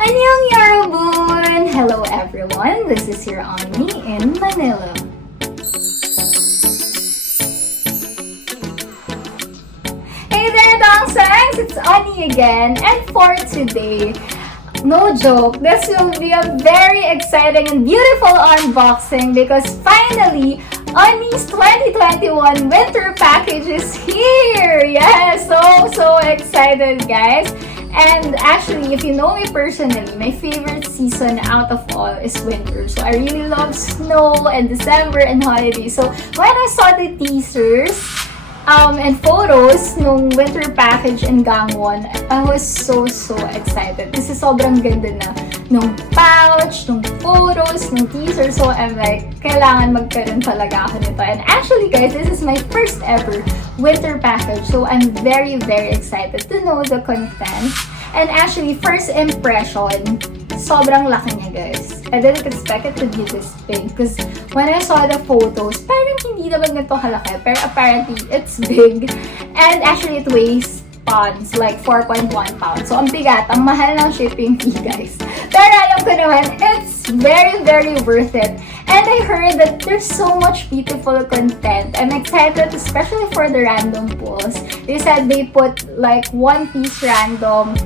Annyeong Yorobun! Hello everyone, this is your Unnie in Manila. Hey there DONGSAENGS, it's Unnie again, and for today, no joke, this will be a very exciting and beautiful unboxing because finally, Unnie's 2021 winter package is here! Yes, so excited guys! And actually, if you know me personally, my favorite season out of all is winter. So I really love snow and December and holidays. So when I saw the teasers and photos nung winter package in Gangwon, I was so excited. This is sobrang ganda na nung pouch, nung photos, nung teaser. So I'm like, kailangan magkaroon talaga ako nito. And actually guys, this is my first ever winter package. So I'm very excited to know the content. And actually, first impression, sobrang laki niya guys. I didn't expect it to be this big. Because when I saw the photos, parang hindi naman ganito kalaki. Pero apparently, it's big. And actually, it weighs pounds, like 4.1 pounds. So, ang bigat, ang mahal ng shipping fee, guys. Pero alam ko naman, it's very worth it. And I heard that there's so much beautiful content. I'm excited, especially for the random pulls. They said they put like 1-piece random,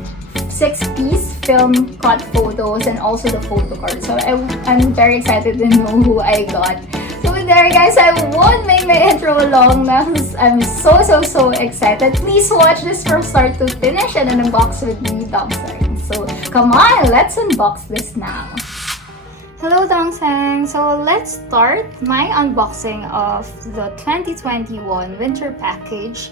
6-piece film cut photos, and also the PhotoCard. So I'm very excited to know who I got. So there guys, I won't make my intro long now. I'm so excited. Please watch this from start to finish and unbox with me, DONGSAENGS. So come on, let's unbox this now. Hello DONGSAENGS! So let's start my unboxing of the 2021 winter package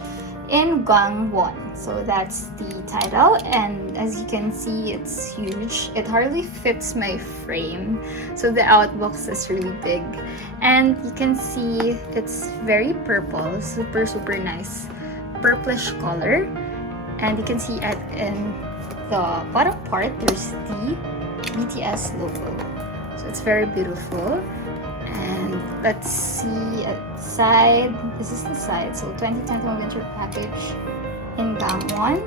in Gangwon. So that's the title, and as you can see, it's huge. It hardly fits my frame, so the outbox is really big. And you can see it's very purple, super nice purplish color. And you can see in the bottom part, there's the BTS logo. So it's very beautiful. And let's see at the side. This is the side. So 2021 winter package in Gangwon.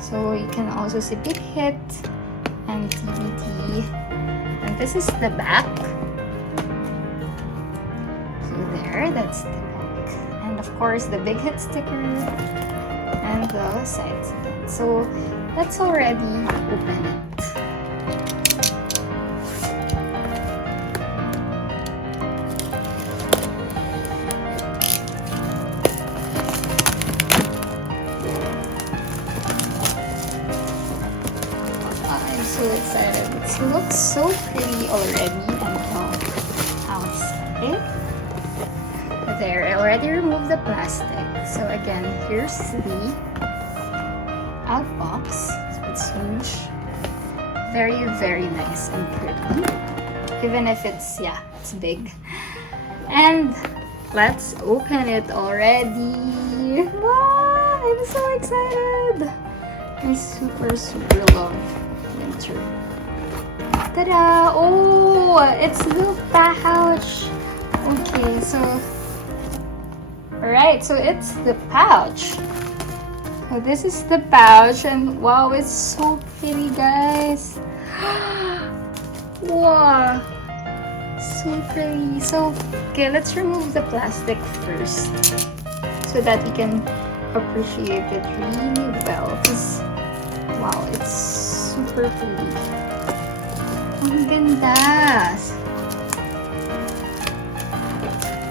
So you can also see Big Hit and DVD. And this is the back. So there, that's the back. And of course the Big Hit sticker and the sides again. So let's already open it. So excited. It looks so pretty already on the outside. There, I already removed the plastic. So again, here's the outbox. So it's huge. Very nice and pretty. Even if it's big. And let's open it already. Wow, I'm so excited. I super love winter. Ta-da! Oh, it's the pouch. Okay, so alright, so it's the pouch. So this is the pouch, and wow, it's so pretty, guys. Wow, so pretty. So okay, let's remove the plastic first so that we can appreciate it really well. Because wow, it's super pretty. Ang ganda!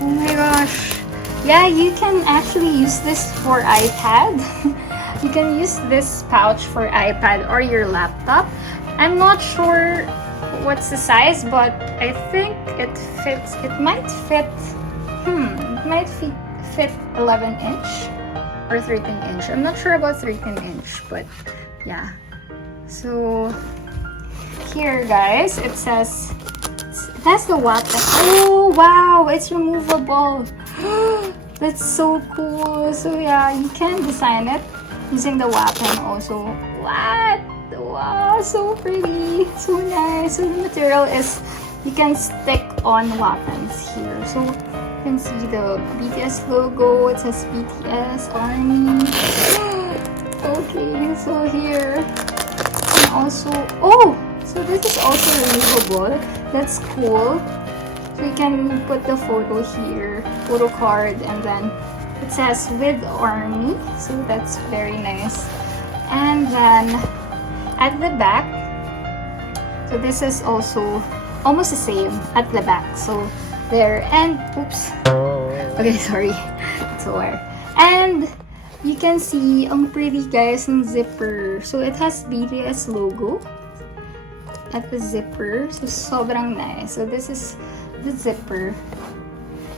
Oh my gosh! Yeah, you can actually use this for iPad. You can use this pouch for iPad or your laptop. I'm not sure what's the size, but I think it fits. It might fit. It might fit 11-inch or 13-inch. I'm not sure about 13-inch, but yeah. So here guys, it has the Wappen. Oh wow, it's removable. That's so cool. So yeah, you can design it using the Wappen also. What? Wow, so pretty, so nice. So the material is, you can stick on Wappens here. So you can see the BTS logo. It says BTS Army. Okay, so here also, oh, so this is also removable. That's cool. So you can put the photo here, photo card, and then it says with Army. So that's very nice. And then at the back, so this is also almost the same at the back. So there, and oops. Okay, sorry. So where? And you can see ang pretty guys ng zipper. So it has BTS logo at the zipper. So sobrang nice. So this is the zipper.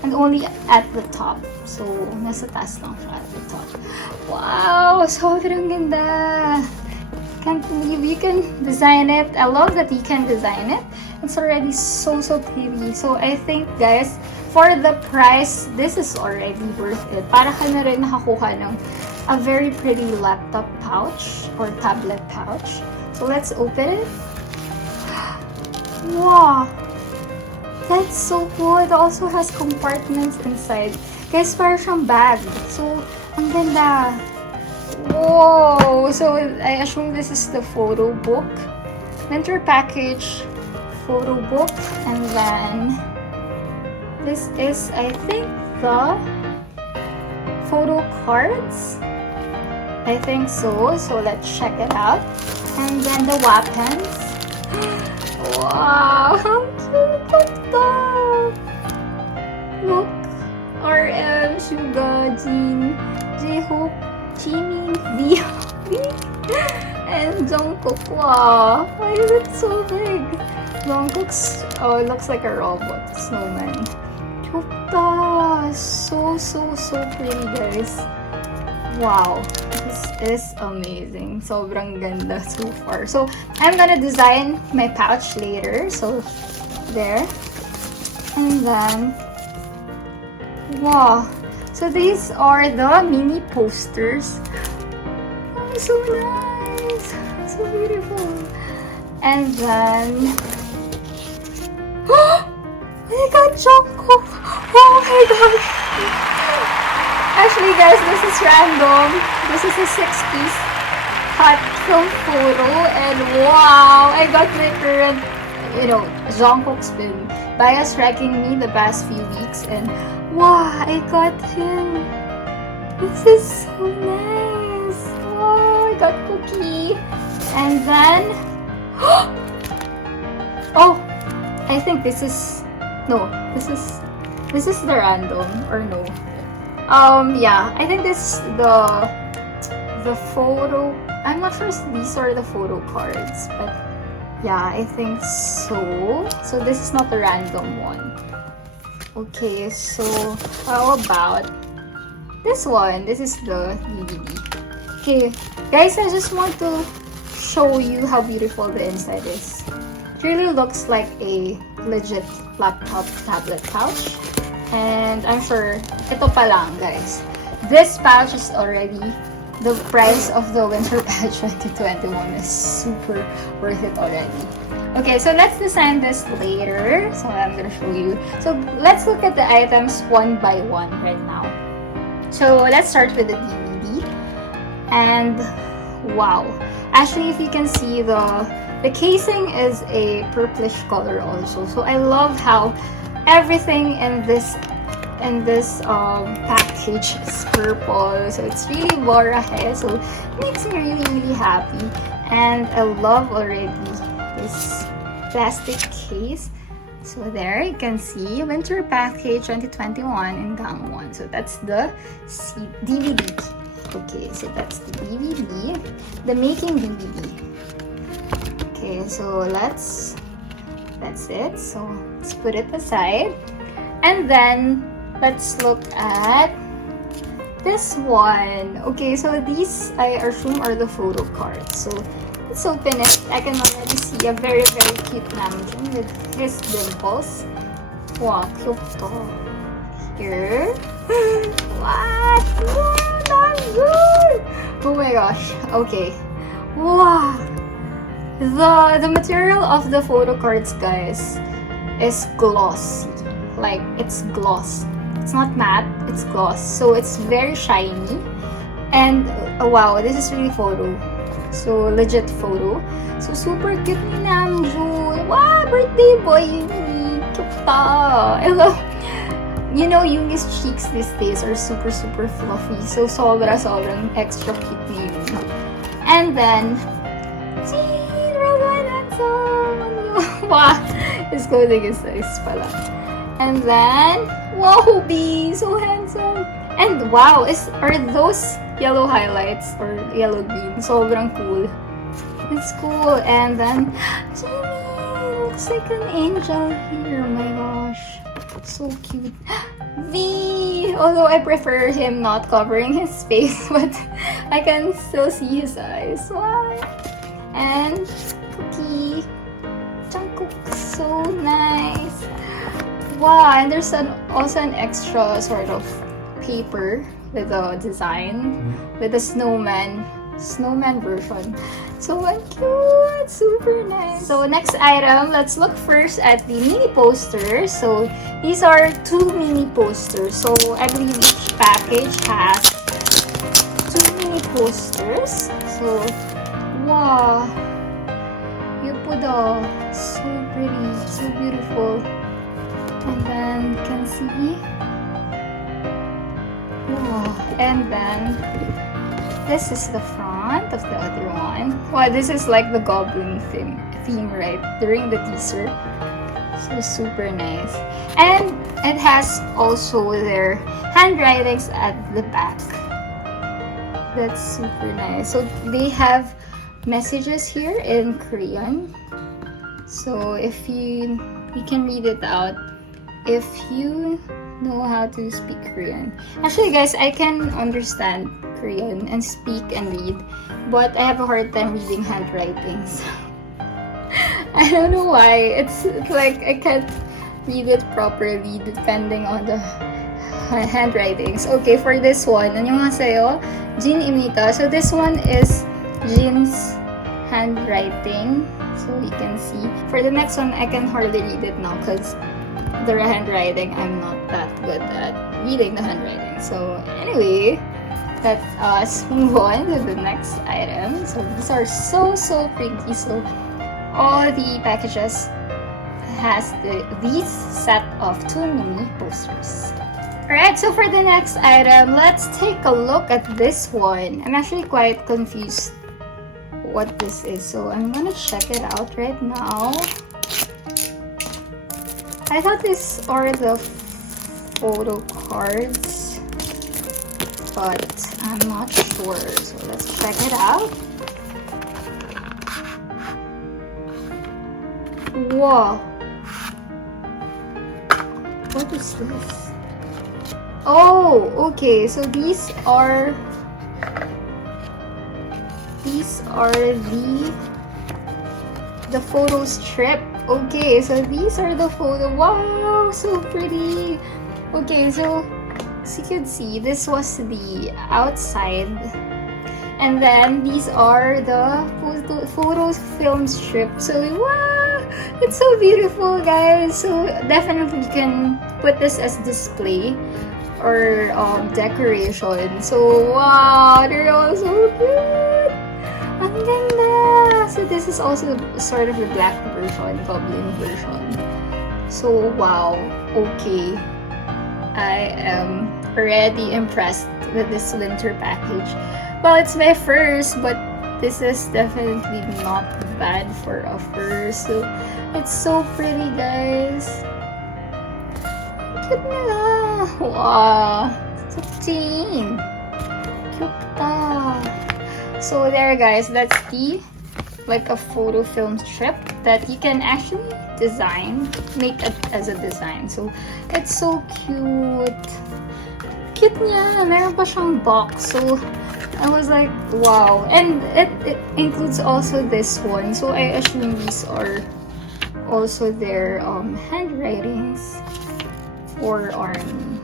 And only at the top. So nasa taas lang siya at the top. Wow! Sobrang ganda! Can't believe you can design it. I love that you can design it. It's already so pretty. So I think guys, for the price, this is already worth it. Para ka na rin nakakuha ng a very pretty laptop pouch or tablet pouch. So let's open it. Wow! That's so cool. It also has compartments inside. Guys, para siyang bag. So, ang ganda. Whoa! So, I assume this is the Photobook. Winter package, Photobook, and then this is, I think, the photo cards. I think so. So, let's check it out. And then the weapons. Wow! How cute! Look! RM, SUGA, Jin, J-Hope, Jimin, and Jungkook. Wow! Why is it so big? Jungkook's, oh, it looks like a robot snowman. Shookt! So pretty, guys. Wow! This is amazing. Sobrang ganda so far. So, I'm gonna design my pouch later. So, there. And then, wow! So, these are the mini posters. Oh, so nice! So beautiful. And then, oh my god, Jungkook! Oh my gosh! Actually, guys, this is random. This is a 6-piece cut from photo, and wow! I got my current, Jungkook's been bias wrecking me the past few weeks, and wow, I got him. This is so nice. Wow, I got Cookie, and then oh, I think this is the random, or no? Yeah, I think this is the photo. I'm not sure if these are the photo cards, but yeah, I think so. So this is not a random one. Okay, so how about this one? This is the DVD. Okay, guys, I just want to show you how beautiful the inside is. It really looks like a legit laptop tablet pouch. And I'm sure, ito pa lang, guys. This pouch is already, the price of the Winter Patch 2021 is super worth it already. Okay, so let's design this later. So I'm gonna show you. So let's look at the items one by one right now. So let's start with the DVD. And wow. Actually, if you can see, the casing is a purplish color also. So I love how everything in this package is purple, so it's really borahe, so it makes me really happy. And I love already this plastic case. So there you can see Winter Package 2021 in Gangwon. So that's the DVD. Okay, so that's the DVD, the making DVD. Okay, so that's it. So let's put it aside, and then let's look at this one. Okay, so these I assume are the photo cards. So let's open it. I can already see a very cute Namjoon with his dimples. Wow, cute to. Here. What? Namjoon! Oh my gosh. Okay. Wow. The material of the photo cards, guys, is glossy. Like, it's gloss. It's not matte, it's gloss. So it's very shiny. And wow, this is really photo. So, legit photo. So, super cute ni Namjoon. Wow, birthday boy Yoongi. Cute ta. I love, you know, Yoongi's cheeks these days are super fluffy. So, sobrang extra cute ni Yoongi. And then, wow, his clothing is nice pala. And then, wow, B, so handsome. And wow, are those yellow highlights or yellow green? Sobrang cool. It's cool. And then, Jimin looks like an angel here. Oh my gosh, so cute. V, although I prefer him not covering his face, but I can still see his eyes. Wow. And Cookie. Jungkook, so nice. Wow, and there's also an extra sort of paper with a design with a snowman version. So cute, super nice. So next item, let's look first at the mini posters. So these are 2 mini posters. So I believe each package has 2 mini posters. So wow. Yeopoda, so pretty, so beautiful. And then you can see, wow. And then this is the front of the other one. Wow, this is like the goblin theme, right? During the teaser. So super nice. And it has also their handwritings at the back. That's super nice. So they have messages here in Korean. So if you can read it out if you know how to speak Korean. Actually guys, I can understand Korean and speak and read, but I have a hard time reading handwritings. I don't know why. It's like I can't read it properly depending on the handwritings. Okay, for this one, 안녕하세요, Jin입니다. So this one is Jin's handwriting, so you can see. For the next one, I can hardly read it now because the handwriting, I'm not that good at reading the handwriting. So anyway, let us move on to the next item. So these are so pretty. So all the packages has these set of 2 mini posters. Alright, so for the next item, let's take a look at this one. I'm actually quite confused what this is, so I'm gonna check it out right now. I thought these are the photo cards, but I'm not sure, so let's check it out. Whoa, what is this? Oh, okay, so these are the photo strip. Okay, so these are the photo. Wow, so pretty. Okay, so as you can see, this was the outside, and then these are the photo film strip. So wow, it's so beautiful, guys. So definitely you can put this as display or decoration. So wow, they're all so cute. Ang ganda! So this is also sort of the black version, goblin version. So wow, okay. I am already impressed with this winter package. Well, it's my first, but this is definitely not bad for a first. So it's so pretty, guys. Cute nila! Wow! Seokjin! Cute ta! So there, guys, that's the like a photo film strip that you can actually make it as a design. So it's so cute. Cute niya. Meron pa siyang box. So I was like, wow. And it includes also this one. So I assume these are also their handwritings for ARMY.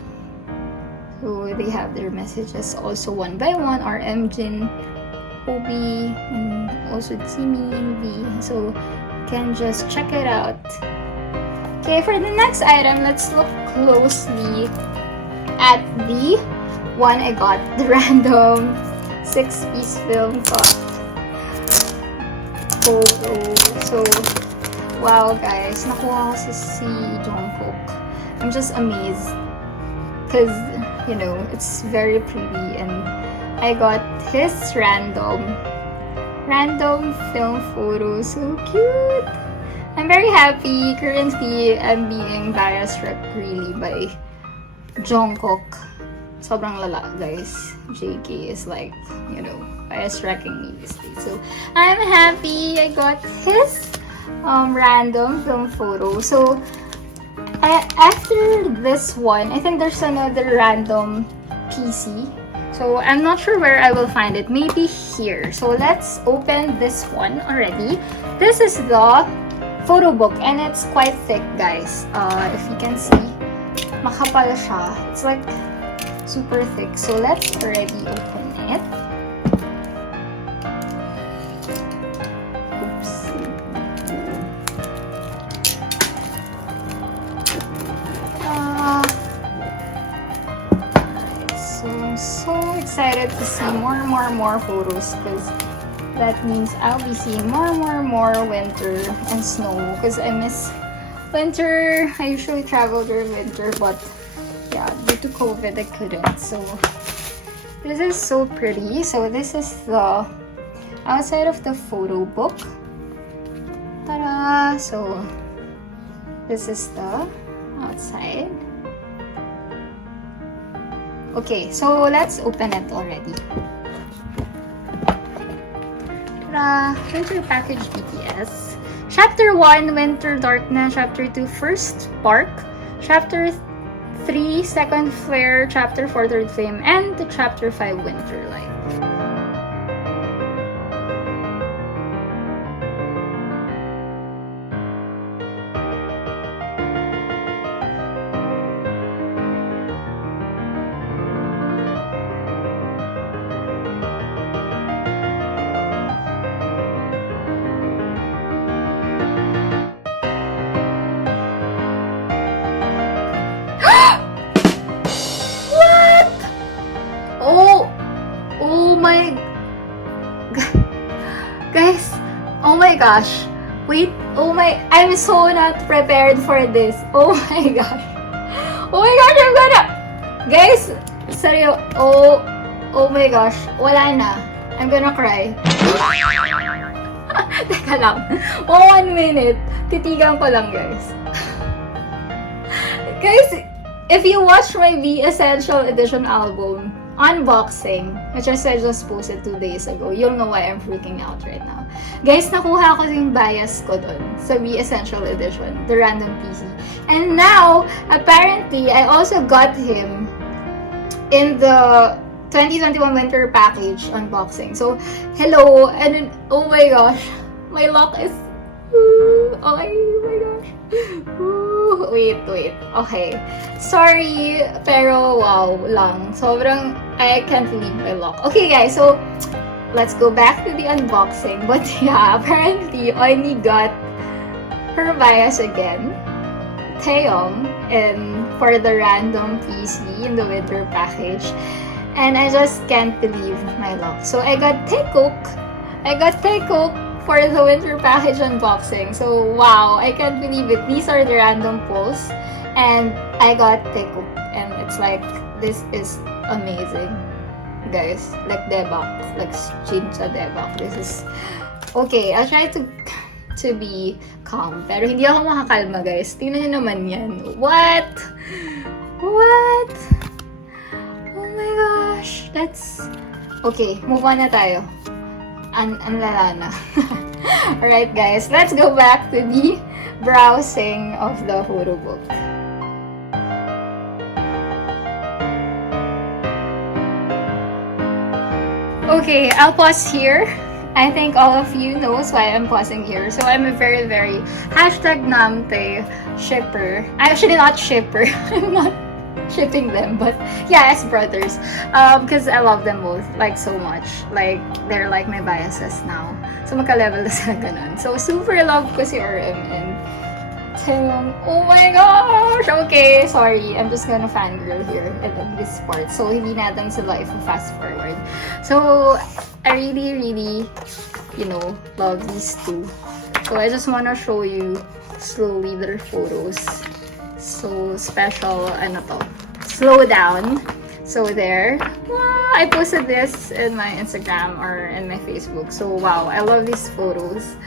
So they have their messages also one by one. Jin, Obi, and also Jimin, V. So you can just check it out. Okay, for the next item, let's look closely at the one I got, the random 6-piece film cup. photo. So, wow guys, nakuha ko si Jungkook. I'm just amazed. Because, you know, it's very pretty and I got his random film photo. So cute! I'm very happy. Currently, I'm being bias-struck really by Jungkook. Sobrang lala, guys. JK is like, you know, bias-striking me these days. So, I'm happy I got his random film photo. So, after this one, I think there's another random PC. So, I'm not sure where I will find it. Maybe here. So, let's open this one already. This is the Photobook and it's quite thick, guys. If you can see, makapal siya. It's like super thick. So, let's already open it. Oops. So, I'm so excited to see more photos because that means I'll be seeing more winter and snow because I miss winter. I usually travel during winter, but yeah, due to COVID, I couldn't. So this is so pretty. So this is the outside of the photo book. Ta-da! So this is the outside. Okay, so let's open it already. Winter package BTS. Chapter 1, Winter Darkness. Chapter 2, First Spark. Chapter 3, Second Flare. Chapter 4, Third Flame. And Chapter 5, Winter Light. Guys, oh my gosh. Wait, I'm so not prepared for this. Oh my gosh. Oh my gosh, I'm gonna... Guys, seryo, oh my gosh. Wala na. I'm gonna cry. Teka lang. 1 minute. Titigan ko lang, guys. Guys, if you watch my V Essential Edition album, unboxing, which I just posted 2 days ago, you'll know why I'm freaking out right now. Guys, nakuha ko yung bias ko dun sa V Essential Edition, the random PC. And now, apparently, I also got him in the 2021 winter package unboxing. So, hello, and then, oh my gosh, my lock is, oh my gosh. Wait. Okay. Sorry, pero wow lang. Sobrang, I can't believe my luck. Okay guys, so, let's go back to the unboxing. But yeah, apparently, Unnie got her bias again. Taehyung, and for the random PC in the winter package. And I just can't believe my luck. So, I got Taehyung for the winter package unboxing. So, wow, I can't believe it. These are the random pulls. And I got Taehyung. And it's like, this is amazing. Guys, like debak. Like, chincha debak. This is... Okay, I'll try to be calm. Pero hindi ako makakalma, guys. Tingnan nyo naman yan. What? Oh my gosh. Okay, move on na tayo. Ang lala na. Alright guys, let's go back to the browsing of the photo book. Okay, I'll pause here. I think all of you knows why I'm pausing here. So I'm a very #Namte shipper. Actually not shipper. I'm not shipping them, but yeah, as brothers, because I love them both like so much. Like they're like my biases now, so magka-level na sila ganun. So super love ko si RM and Taehyung. Oh my gosh! Okay, sorry. I'm just gonna fangirl here in this part. So, hindi natin sila fast forward. So, I really, you know, love these two. So, I just wanna show you slowly their photos. So, special, ano to? Slow down. So, there. Wow, I posted this in my Instagram or in my Facebook. So, wow, I love these photos.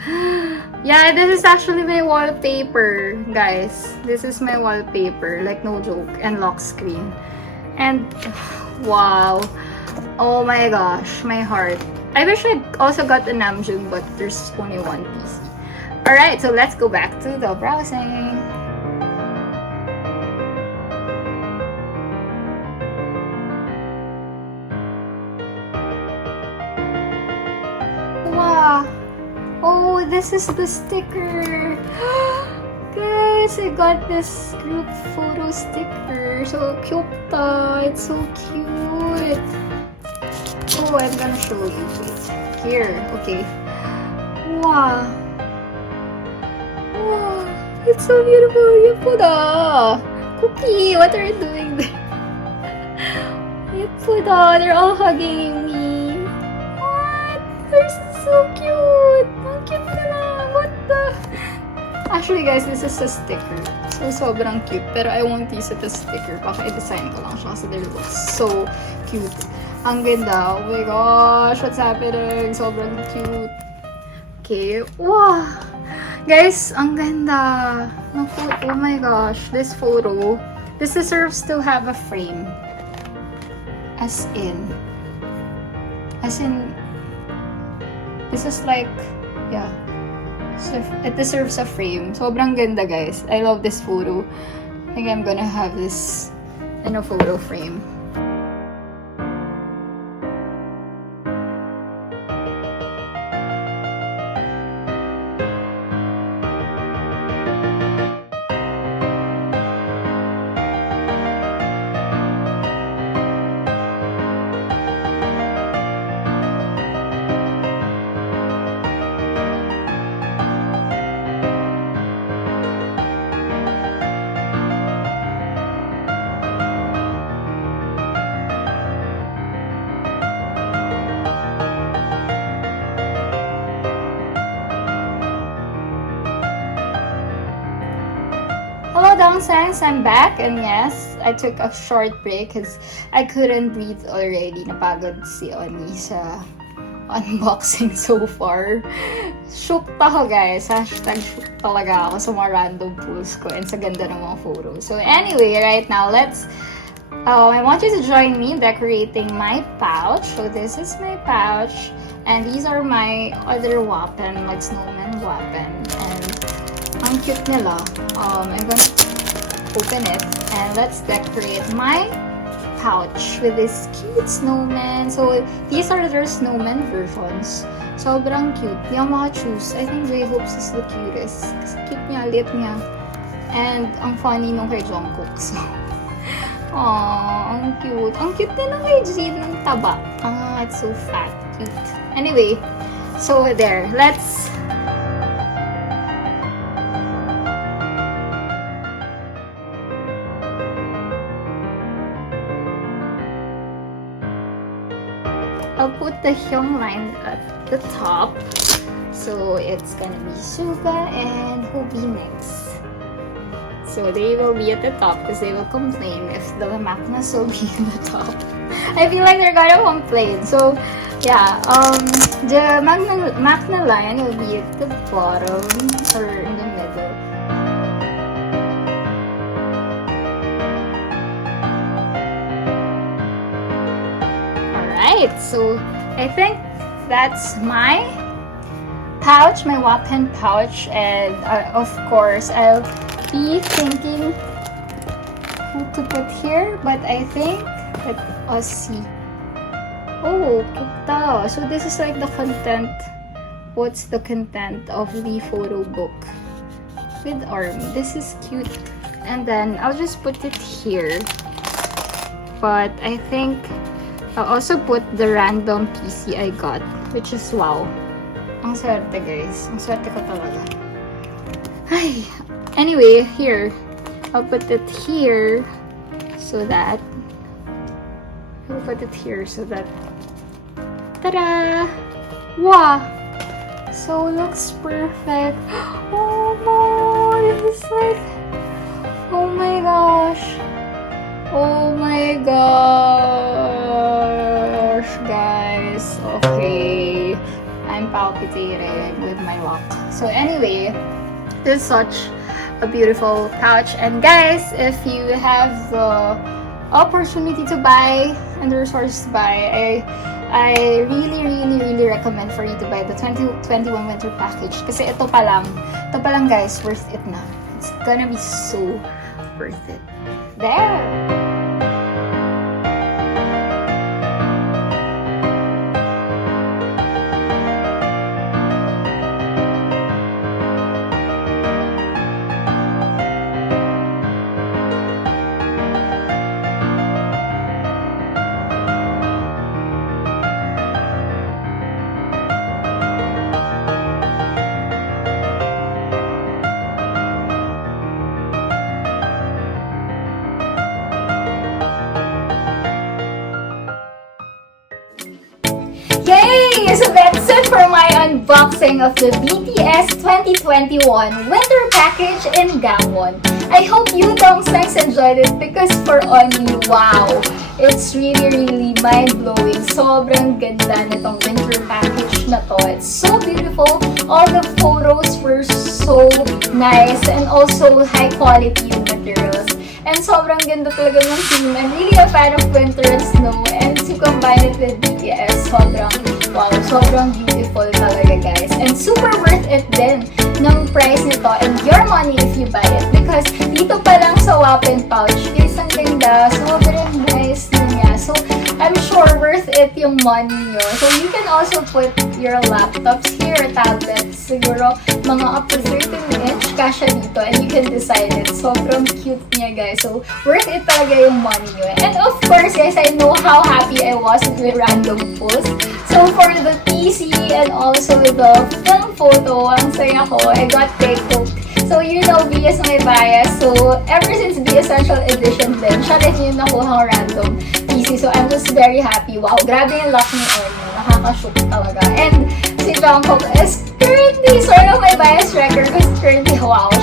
Yeah, this is actually my wallpaper, guys. This is my wallpaper, like no joke, and lock screen. And, wow. Oh my gosh, my heart. I wish I also got a Namjoon, but there's only one piece. Alright, so let's go back to the browsing. Wow! Oh, this is the sticker! Guys, I got this group photo sticker. So cute! It's so cute! Oh, I'm gonna show you. Wait. Here, okay. Wow! Wow! It's so beautiful! 예쁘다! Cookie, what are you doing there? 예쁘다! They're all hugging me. What? They're so cute! Ang cute nila! What the? Actually guys, this is a sticker. So, sobrang cute. Pero I won't use it as sticker. Baka i-design ko lang siya kasi they look so cute. Ang ganda. Oh my gosh! What's happening? Sobrang cute. Okay. Wow! Guys, ang ganda. Oh my gosh. This photo. This deserves to have a frame. As in, this is like, yeah, so it deserves a frame. Sobrang ganda, guys. I love this photo. I think I'm gonna have this in a photo frame. Hello DONGSAENGS, I'm back, and yes, I took a short break because I couldn't breathe already. Napagod si Unnie sa unboxing so far. Shookt ako, guys. Hashtag shookt talaga ako sa mga random pulls ko and sa ganda ng mga photos. So anyway, right now, I want you to join me decorating my pouch. So this is my pouch, and these are my other Wappen, like snowman Wappen. And ang cute nila. I'm gonna open it and let's decorate my pouch with this cute snowman. So these are their snowman versions. Sobrang cute. Di ako maka-choose. I think jhope is the cutest. Kasi cute niya, lit niya. And ang funny nung kay Jungkook. So, aww, ang cute. Ang cute din ng kay Jimin ng taba. It's so fat. Cute. Anyway, so there. I'll put the Taehyung line at the top. So it's gonna be SUGA and Hobi mix. So they will be at the top because they will complain if the maknas will be at the top. I feel like they're gonna complain. So yeah, the makna line will be at the bottom or in the middle. Alright, so I think that's my pouch, my Wappen pouch, and of course I'll be thinking who to put here, but I think let's see. Oh, cute. So this is like the content. What's the content of the photo book with army? This is cute. And then I'll just put it here. But I think I'll also put the random PC I got, which is wow. Ang swerte, guys. Ang swerte ko talaga. Ay. Anyway, here, I'll put it here so that ta-da! Wow! So it looks perfect. Oh no, this is like, oh my gosh. Oh my gosh, guys. Okay, I'm palpitating with my lock. So anyway, this is such a beautiful pouch. And guys, if you have the opportunity to buy and the resources to buy, I really recommend for you to buy the 2021 winter package. Kasi ito pa lang guys, worth it na. It's gonna be so worth it. There! Yay! So that's it for my unboxing of the BTS 2021 winter package in Gangwon. I hope you DONGSAENGS enjoyed it because for Unnie, wow! It's really mind-blowing. Sobrang ganda nitong winter package na to. It's so beautiful. All the photos were so nice and also high quality yung materials. And sobrang ganda talaga ng theme. I'm really a fan of winter and snow. And to combine it with BTS, sobrang wow, sobrang beautiful talaga guys. And super worth it din ng price nito and your money if you buy it. Because dito pa lang sa Wappen Pouch, guys, ang ganda. Sobrang nice niya. So, I'm sure worth it yung money nyo. So, you can also put your laptops here, tablets, siguro mga up to 13-inch kasha dito and you can decide it. Sobrang cute niya guys. So, worth it talaga yung money nyo. And of course, guys, I know how happy I was with my random post. So, for the PC and also the film photo, ang saya ko, I got Taehyung. So, you know, BS may bias. So, ever since the Essential Edition din, siya rin yung nakuha random PC. So, I'm just very happy. Wow, grabe yung luck ni Unnie. Nakaka-shook talaga. And si Jungkook is currently sort of my bias wrecker because currently, wow,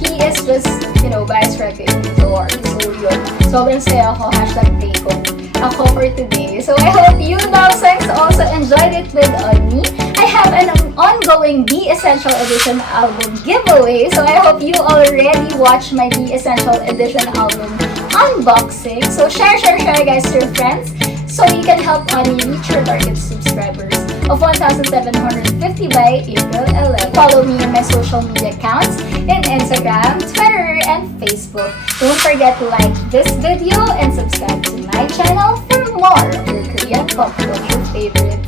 he is just, you know, bias wrecking so hard. So, yun. Sobrang saya ko. #Taehyung ako for today. So, I hope you DONGSAENGS also enjoyed it with Unnie. I have an ongoing The Essential Edition album giveaway. So, I hope you already watched my The Essential Edition album unboxing. So, share guys to your friends so you can help Unnie reach your target subscribers of 1,750 by April 11. Follow me on my social media accounts in Instagram, Twitter, and Facebook. Don't forget to like this video and subscribe to my channel for more of your Korean pop culture favorites.